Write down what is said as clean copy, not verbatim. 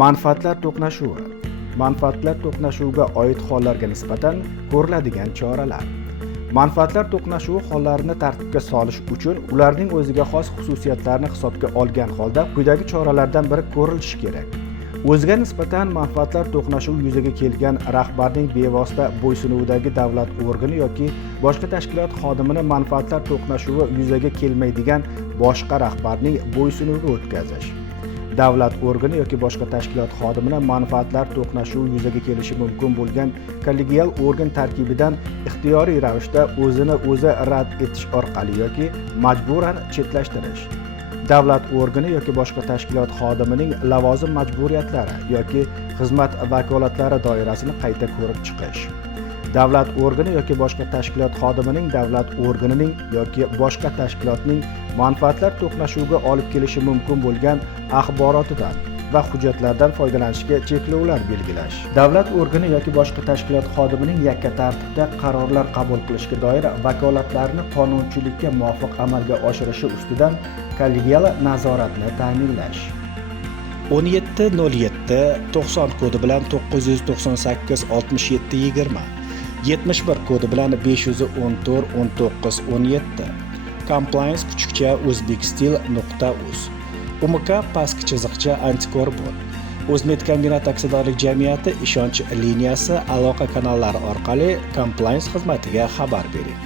Manfaatlar to'qnashuvi. Manfaatlar to'qnashuviga oid hollarga nisbatan ko'riladigan choralar. Manfaatlar to'qnashuvi hollarini tartibga solish uchun ularning o'ziga xos xususiyatlarini hisobga olgan holda quyidagi choralardan biri ko'rilishi kerak. O'ziga nisbatan manfaatlar to'qnashuvi yuzaga kelgan rahbarning bevosita bo'ysunuvidagi davlat organi yoki boshqa tashkilot xodimini manfaatlar to'qnashuvi yuzaga kelmaydigan boshqa rahbarning bo'ysunuviga o'tkazish. Davlat organi yoki boshqa tashkilot xodimini manfaatlar to'qnashuvi yuzaga kelishi mumkin bo'lgan kollegial organ tarkibidan ixtiyoriy ravishda o'zini o'zi rad etish orqali yoki majburan chetlashtirish. Davlat organi yoki boshqa tashkilot xodimining lavozim majburiyatlari yoki xizmat vakolatlari doirasini qayta ko'rib chiqish. Davlat organi yoki boshqa tashkilot xodimining davlat organining yoki boshqa tashkilotning manfaatlar to'qnashuviga olib kelishi mumkin bo'lgan axborotidan va hujjatlardan foydalanishga cheklovlar belgilash. Davlat organi yoki boshqa tashkilot xodimining yakka tartibda qarorlar qabul qilishga doir vakolatlarini qonunchilikka muvofiq amalga oshirishi ustidan kollegial nazoratni ta'minlash. 1707-90 kodi bilan 998-67-20, 71 kodi bilan 514-19-17, compliance_uzbekstil.uz, UMK _antikor-bot, O'zmedkombinat aksiyadorlik jamiyati ishonch liniyasi aloqa kanallari orqali compliance xizmatiga xabar bering.